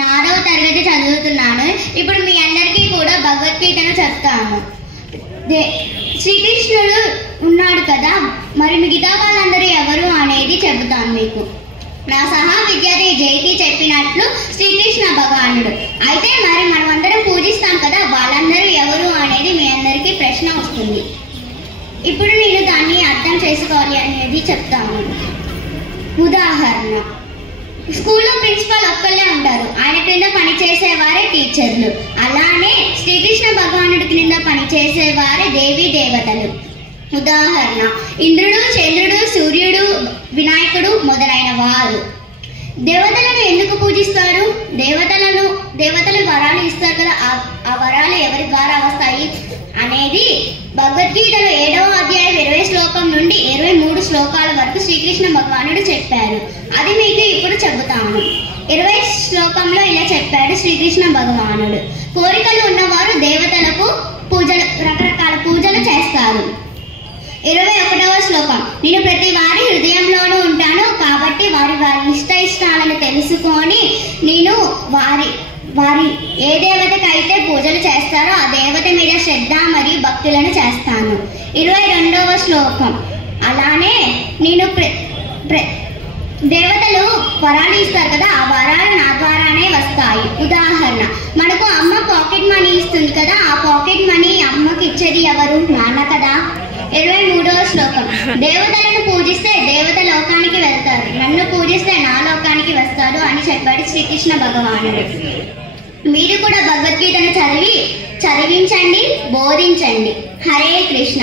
6వ తరగతి చదువుతున్నాను. ఇప్పుడు మీ అందరికీ కూడా భగవద్గీతను చెప్తాను. శ్రీకృష్ణుడు ఉన్నాడు కదా, మరి మిగతా వాళ్ళందరూ ఎవరు అనేది చెబుతాను మీకు. నా సహా విద్యార్థి జైకి చెప్పినట్లు శ్రీకృష్ణ భగవానుడు. అయితే మరి మనమందరం పూజిస్తాం కదా, వాళ్ళందరూ ఎవరు అనేది మీ అందరికీ ప్రశ్న వస్తుంది. ఇప్పుడు నేను దాన్ని అర్థం చేసుకోవాలి అనేది చెప్తాను. ఉదాహరణ, స్కూల్లో ప్రిన్సిపాల్ ఒక్కళ్ళే ఉంటారు. ఆయన క్రింద పనిచేసేవారే టీచర్లు. అలానే శ్రీకృష్ణ భగవానుడి క్రింద పనిచేసేవారే దేవీ దేవతలు. ఉదాహరణ, ఇంద్రుడు, చంద్రుడు, సూర్యుడు, వినాయకుడు మొదలైన వారు. దేవతలను ఎందుకు పూజిస్తారు? దేవతలు వరాలు ఇస్తారు కదా, ఆ వరాలు ఎవరి ద్వారా వస్తాయి అనేది భగవద్గీతలో 7వ అధ్యాయం 20 శ్లోకం నుండి 23 శ్లోకాల వరకు శ్రీకృష్ణ భగవానుడు చెప్పారు. అది మీకు ఇప్పుడు చెబుతాను. 20 శ్లోకంలో ఇలా చెప్పాడు శ్రీకృష్ణ భగవానుడు. కోరికలు ఉన్నవారు దేవతలకు రకరకాల పూజలు చేస్తారు. 21వ శ్లోకం, నేను ప్రతి వారి హృదయంలోనూ ఉంటాను కాబట్టి వారి ఇష్టాలను తెలుసుకొని నేను వారి ఏ దేవతకైతే పూజలు చేస్తారో ఆ దేవత మీద శ్రద్ధ మరియు భక్తులను చేస్తాను. 22వ శ్లోకం, అలానే నేను దేవతలు వరాలు ఇస్తారు కదా, ఆ వరాలు నా ద్వారానే వస్తాయి. ఉదాహరణ, మనకు అమ్మ పాకెట్ మనీ ఇస్తుంది కదా, ఆ పాకెట్ మనీ అమ్మకి ఇచ్చేది ఎవరు? నాన్న కదా. 23వ శ్లోకం, దేవతలను పూజిస్తే దేవత లోకానికి వెళ్తారు, నన్ను పూజిస్తే నా లోకానికి వస్తారు అని చెప్పాడు శ్రీకృష్ణ భగవానుడు. మీరు కూడా భగవద్గీతను చదివించండి, బోధించండి. హరే కృష్ణ.